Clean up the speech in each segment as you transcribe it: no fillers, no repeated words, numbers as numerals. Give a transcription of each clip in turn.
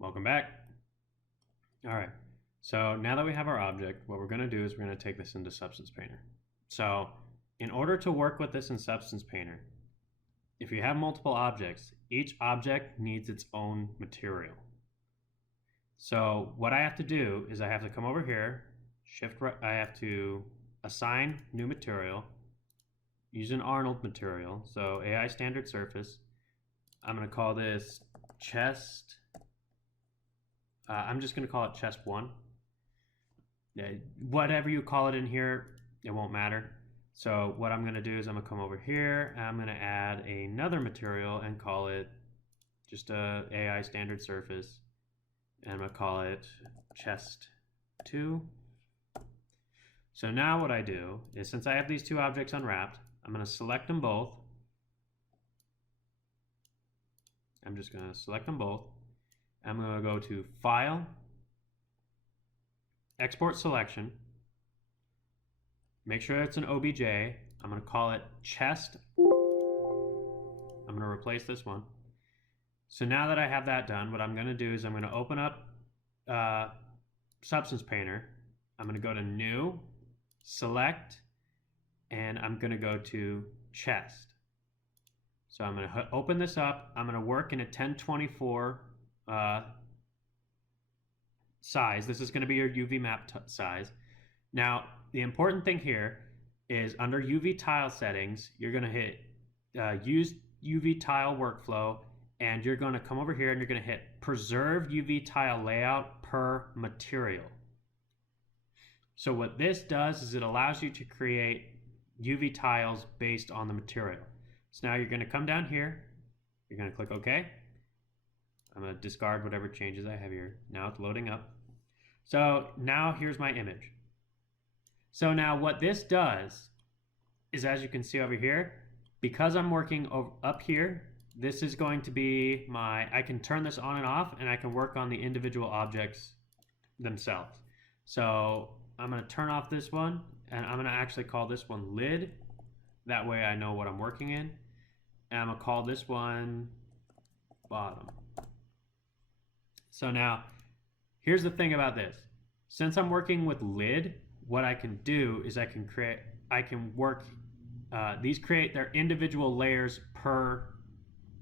Welcome back. All right, so now that we have our object, what we're going to do is we're going to take this into Substance Painter. So in order to work with this in Substance Painter, if you have multiple objects, each object needs its own material. So what I have to do is I have to come over here, shift right, I have to assign new material, use an Arnold material, so AI standard surface. I'm going to call this chest. I'm just going to call it chest 1. Whatever you call it in here, it won't matter. So what I'm going to do is I'm going to come over here and I'm going to add another material and call it just a AI standard surface. And I'm going to call it chest 2. So now what I do is, since I have these two objects unwrapped, I'm going to select them both. I'm just going to select them both. I'm going to go to File, Export Selection. Make sure it's an OBJ. I'm going to call it chest. I'm going to replace this one. So now that I have that done, what I'm going to do is I'm going to open up Substance Painter. I'm going to go to New, Select, and I'm going to go to Chest. So I'm going to open this up. I'm going to work in a 1024 size. This is going to be your UV map size. Now, the important thing here is under UV tile settings, you're going to hit use UV tile workflow, and you're going to come over here and you're going to hit preserve UV tile layout per material. So what this does is it allows you to create UV tiles based on the material. So now you're going to come down here, you're going to click OK. I'm going to discard whatever changes I have here. Now it's loading up. So now here's my image. So now what this does is, as you can see over here, because I'm working up here, this is going to be my, I can turn this on and off, and I can work on the individual objects themselves. So I'm going to turn off this one, and I'm going to actually call this one lid. That way I know what I'm working in. And I'm going to call this one bottom. So now, here's the thing about this. Since I'm working with lid, what I can do is I can work, these create their individual layers per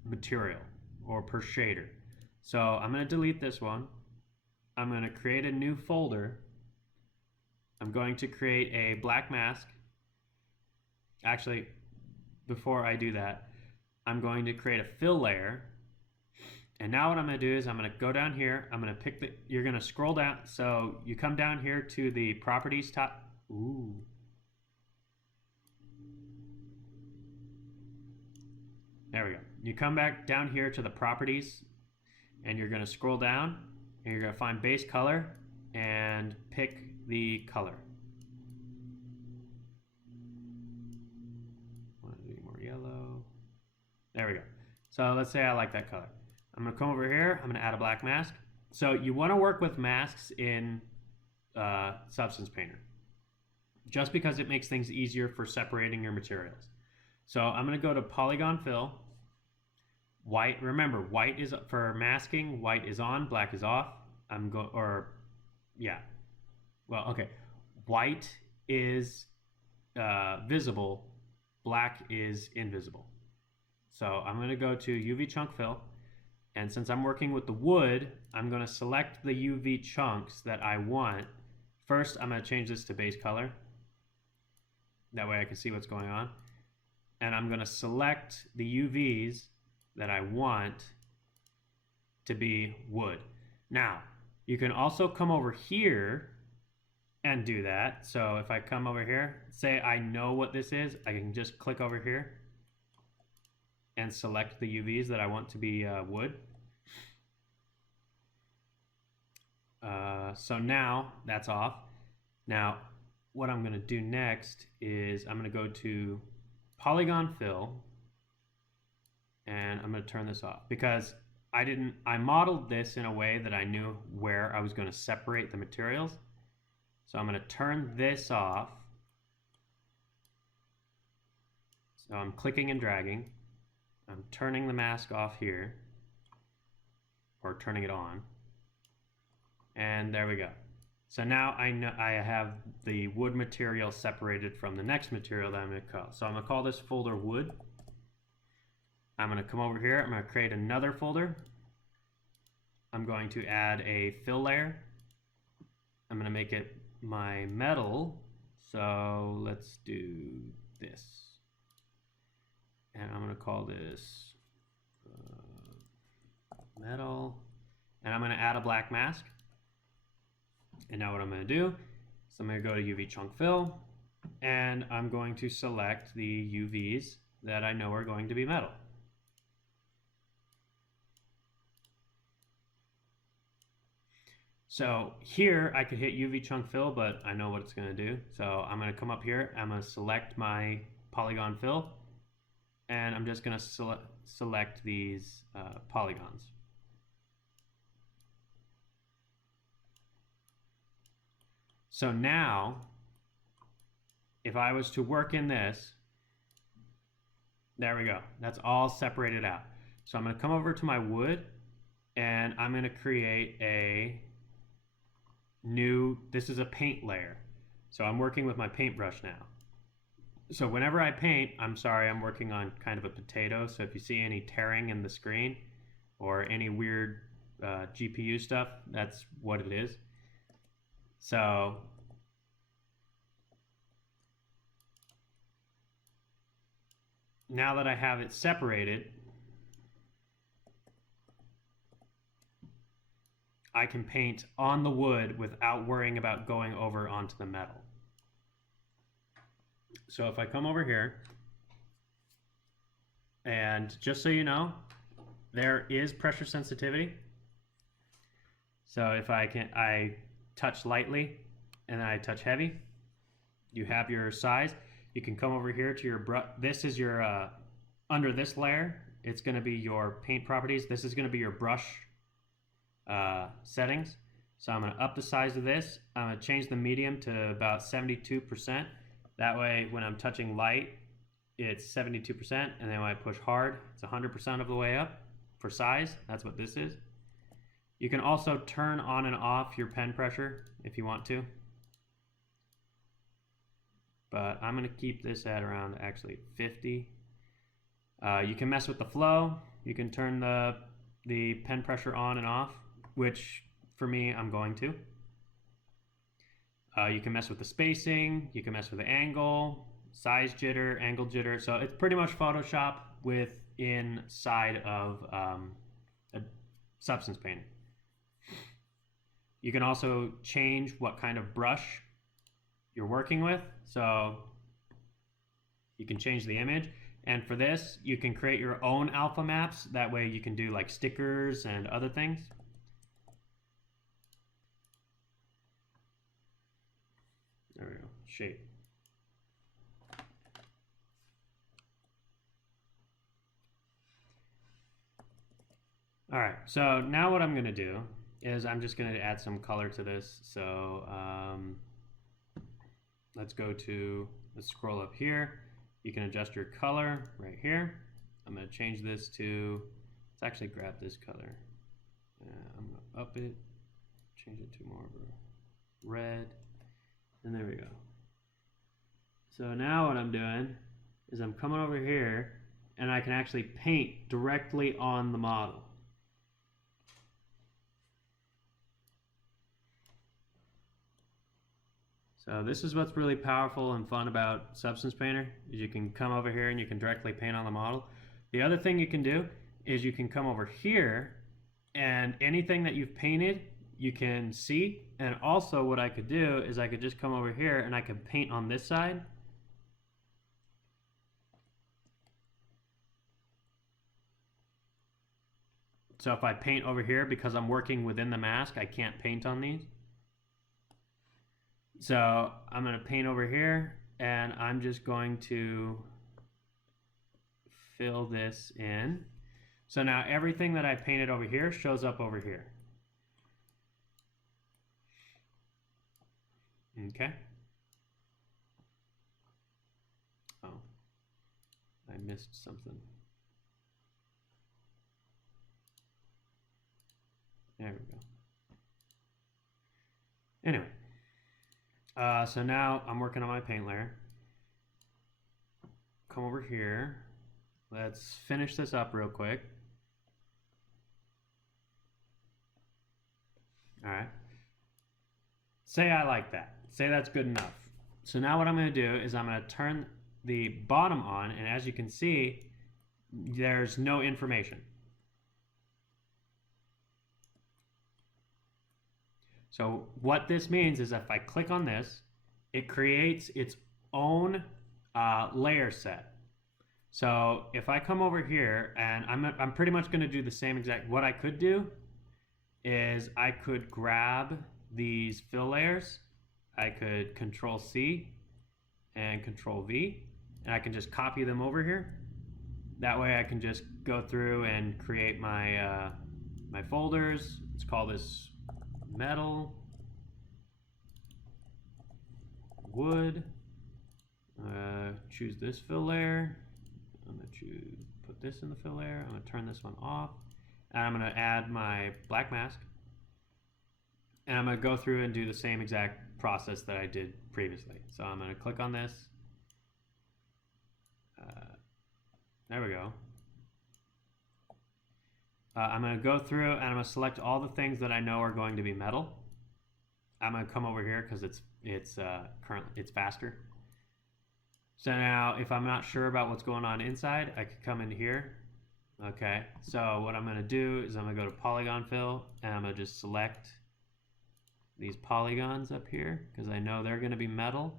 material or per shader. So I'm going to delete this one. I'm going to create a new folder. I'm going to create a black mask. Actually, before I do that, I'm going to create a fill layer. And now what I'm going to do is I'm going to go down here. I'm going to pick the, you're going to scroll down. So you come down here to the properties top. Ooh. There we go. You come back down here to the properties and you're going to scroll down and you're going to find base color and pick the color. I want to do more yellow. There we go. So let's say I like that color. I'm going to come over here. I'm going to add a black mask. So you want to work with masks in Substance Painter, just because it makes things easier for separating your materials. So I'm going to go to Polygon Fill. White, remember, white is for masking, white is on, black is off. White is visible, black is invisible. So I'm going to go to UV Chunk Fill. And since I'm working with the wood, I'm going to select the UV chunks that I want. First, I'm going to change this to base color. That way I can see what's going on. And I'm going to select the UVs that I want to be wood. Now, you can also come over here and do that. So if I come over here, say I know what this is, I can just click over here and select the UVs that I want to be wood. So now that's off. Now, what I'm going to do next is I'm going to go to Polygon Fill, and I'm going to turn this off because I modeled this in a way that I knew where I was going to separate the materials. So I'm going to turn this off. So I'm clicking and dragging. I'm turning the mask off here, or turning it on. And there we go. So now I know I have the wood material separated from the next material that I'm going to call. So I'm going to call this folder wood. I'm going to come over here. I'm going to create another folder. I'm going to add a fill layer. I'm going to make it my metal. So let's do this. And I'm going to call this metal. And I'm going to add a black mask. And now what I'm going to do is I'm going to go to UV chunk fill, and I'm going to select the UVs that I know are going to be metal. So here I could hit UV chunk fill, but I know what it's going to do. So I'm going to come up here, I'm going to select my polygon fill, and I'm just going to select these polygons. So now, if I was to work in this, there we go. That's all separated out. So I'm going to come over to my wood, and I'm going to create a new, this is a paint layer. So I'm working with my paintbrush now. So whenever I paint, I'm sorry, I'm working on kind of a potato. So if you see any tearing in the screen or any weird GPU stuff, that's what it is. So now that I have it separated, I can paint on the wood without worrying about going over onto the metal. So if I come over here, and just so you know, there is pressure sensitivity. So if I touch lightly and then I touch heavy, you have your size. You can come over here to your brush. This is your, under this layer, it's going to be your paint properties. This is going to be your brush settings. So I'm going to up the size of this. I'm going to change the medium to about 72%. That way, when I'm touching light, it's 72%. And then when I push hard, it's 100% of the way up for size. That's what this is. You can also turn on and off your pen pressure if you want to. But I'm going to keep this at around actually 50. You can mess with the flow. You can turn the pen pressure on and off, which for me, I'm going to. You can mess with the spacing. You can mess with the angle, size jitter, angle jitter. So it's pretty much Photoshop with inside of a Substance Painter. You can also change what kind of brush you're working with. So you can change the image. And for this, you can create your own alpha maps. That way you can do like stickers and other things. There we go, shape. All right, so now what I'm gonna do is I'm just gonna add some color to this. So let's scroll up here. You can adjust your color right here. I'm gonna change this to, let's actually grab this color. I'm gonna up it, change it to more of a red, and there we go. So now what I'm doing is I'm coming over here and I can actually paint directly on the model. So this is what's really powerful and fun about Substance Painter, is you can come over here and you can directly paint on the model. The other thing you can do is you can come over here and anything that you've painted, you can see. And also what I could do is I could just come over here and I could paint on this side. So if I paint over here, because I'm working within the mask, I can't paint on these. So I'm going to paint over here, and I'm just going to fill this in. So now everything that I painted over here shows up over here. Okay. Oh, I missed something. There we go. Anyway, so now I'm working on my paint layer. Come over here. Let's finish this up real quick. All right. Say I like that. Say that's good enough. So now what I'm going to do is I'm going to turn the bottom on, and as you can see, there's no information. So what this means is if I click on this, it creates its own layer set. So if I come over here, and I'm pretty much going to do the same exact, what I could do is I could grab these fill layers, I could Control C and Control V, and I can just copy them over here. That way I can just go through and create my my folders. Let's call this metal, wood, choose this fill layer. I'm going to put this in the fill layer. I'm going to turn this one off. And I'm going to add my black mask. And I'm going to go through and do the same exact process that I did previously. So I'm going to click on this. There we go. I'm going to go through and I'm going to select all the things that I know are going to be metal. I'm going to come over here because it's faster. So now if I'm not sure about what's going on inside, I could come into here. Okay, so what I'm going to do is I'm going to go to polygon fill and I'm going to just select these polygons up here because I know they're going to be metal.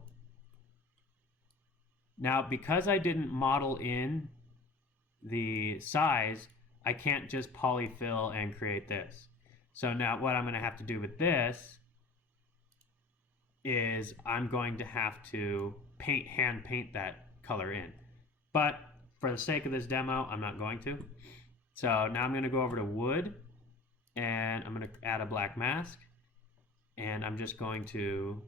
Now because I didn't model in the size, I can't just polyfill and create this. So now what I'm going to have to do with this is I'm going to have to hand paint that color in. But for the sake of this demo, I'm not going to. So now I'm going to go over to wood and I'm going to add a black mask. And I'm just going to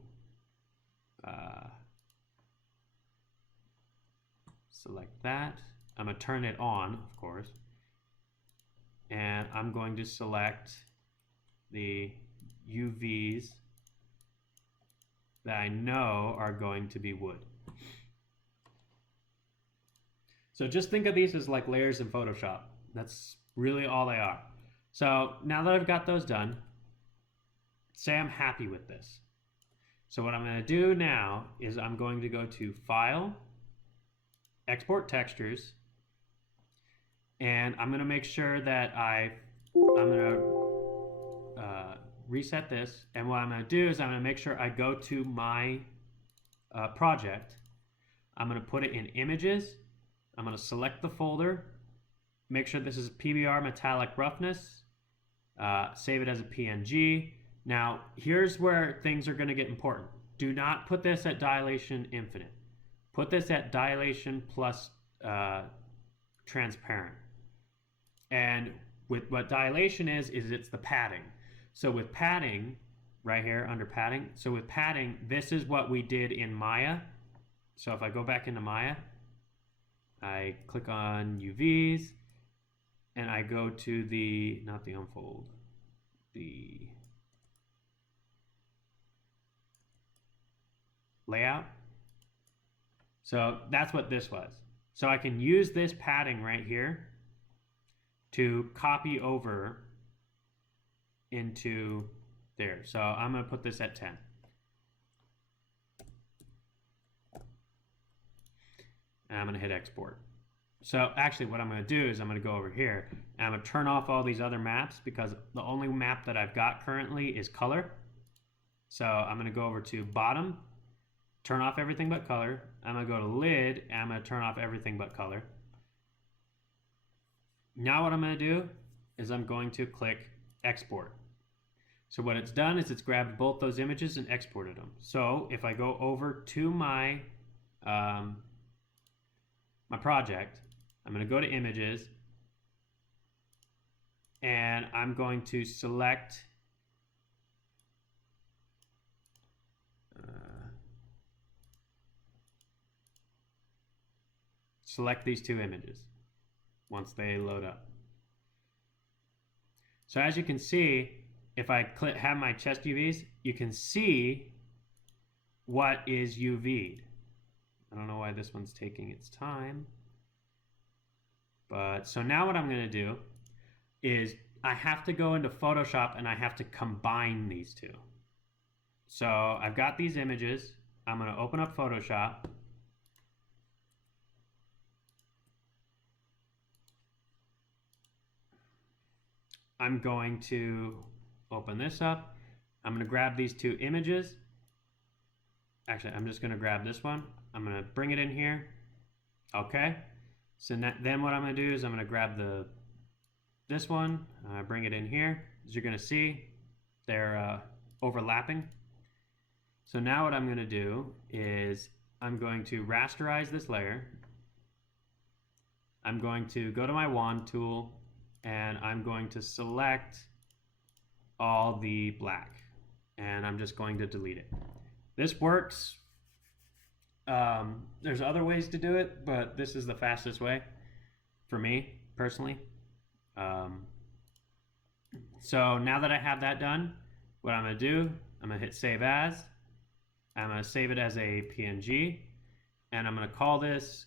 select that. I'm going to turn it on, of course. And I'm going to select the UVs that I know are going to be wood. So just think of these as like layers in Photoshop. That's really all they are. So now that I've got those done, say I'm happy with this. So what I'm going to do now is I'm going to go to File, Export Textures, and I'm going to make sure that I'm going to reset this. And what I'm going to do is I'm going to make sure I go to my project. I'm going to put it in Images. I'm going to select the folder, make sure this is PBR metallic roughness, save it as a PNG. Now, here's where things are going to get important. Do not put this at dilation infinite. Put this at dilation plus transparent. And with what dilation is it's the padding. So with padding, right here under padding, so with padding, this is what we did in Maya. So if I go back into Maya, I click on UVs, and I go to the, not the unfold, the layout. So that's what this was. So I can use this padding right here to copy over into there. So I'm going to put this at 10. And I'm going to hit export. So actually what I'm going to do is I'm going to go over here and I'm going to turn off all these other maps because the only map that I've got currently is color. So I'm going to go over to bottom, turn off everything but color. I'm going to go to lid and I'm going to turn off everything but color. Now what I'm going to do is I'm going to click export. So what it's done is it's grabbed both those images and exported them. So if I go over to my my project, I'm going to go to images and I'm going to select these two images once they load up. So as you can see, if I have my chest UVs, you can see what is UV'd. I don't know why this one's taking its time. But so now what I'm going to do is I have to go into Photoshop and I have to combine these two. So I've got these images. I'm going to open up Photoshop. I'm going to open this up. I'm going to grab these two images. Actually, I'm just going to grab this one. I'm going to bring it in here. Okay. So then what I'm going to do is I'm going to grab this one, bring it in here. As you're going to see, they're overlapping. So now what I'm going to do is I'm going to rasterize this layer. I'm going to go to my wand tool and I'm going to select all the black and I'm just going to delete it. This works. There's other ways to do it, but this is the fastest way for me personally. So now that I have that done, what I'm going to do, I'm going to hit save as. I'm going to save it as a PNG and I'm going to call this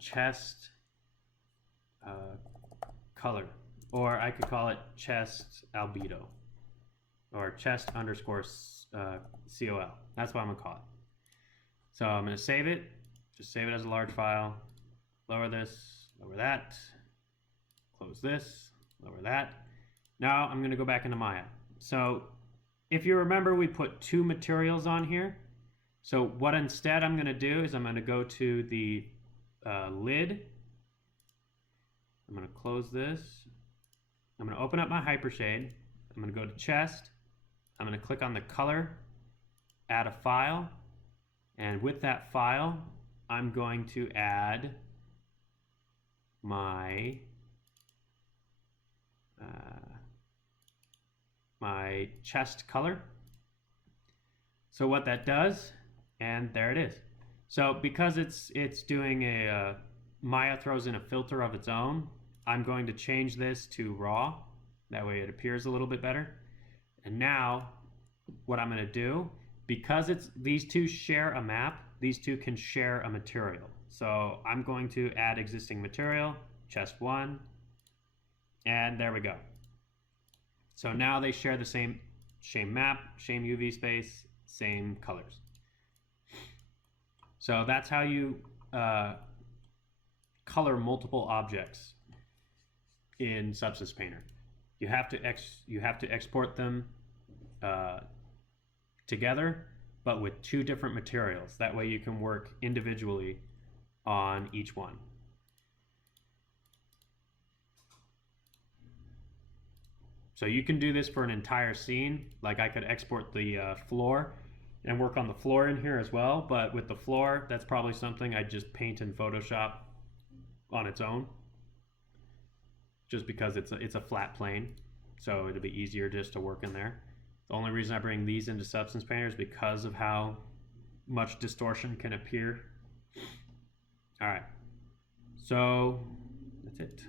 chest color, or I could call it chest albedo or chest underscore COL. That's what I'm going to call it. So I'm going to save it, just save it as a large file, lower this, lower that, close this, lower that. Now I'm going to go back into Maya. So if you remember, we put two materials on here. So what instead I'm going to do is I'm going to go to the lid. I'm going to close this. I'm going to open up my Hypershade. I'm going to go to chest. I'm going to click on the color, add a file. And with that file, I'm going to add my my chest color. So what that does, and there it is. So because it's doing a Maya throws in a filter of its own, I'm going to change this to raw. That way it appears a little bit better. And now what I'm going to do, because these two share a map, these two can share a material. So I'm going to add existing material, chest 1, and there we go. So now they share the same map, same UV space, same colors. So that's how you color multiple objects in Substance Painter. You have to export them together, but with two different materials. That way you can work individually on each one. So you can do this for an entire scene. Like I could export the floor and work on the floor in here as well. But with the floor, that's probably something I'd just paint in Photoshop on its own, just because it's a flat plane. So it'll be easier just to work in there. The only reason I bring these into Substance Painter is because of how much distortion can appear. All right, so that's it.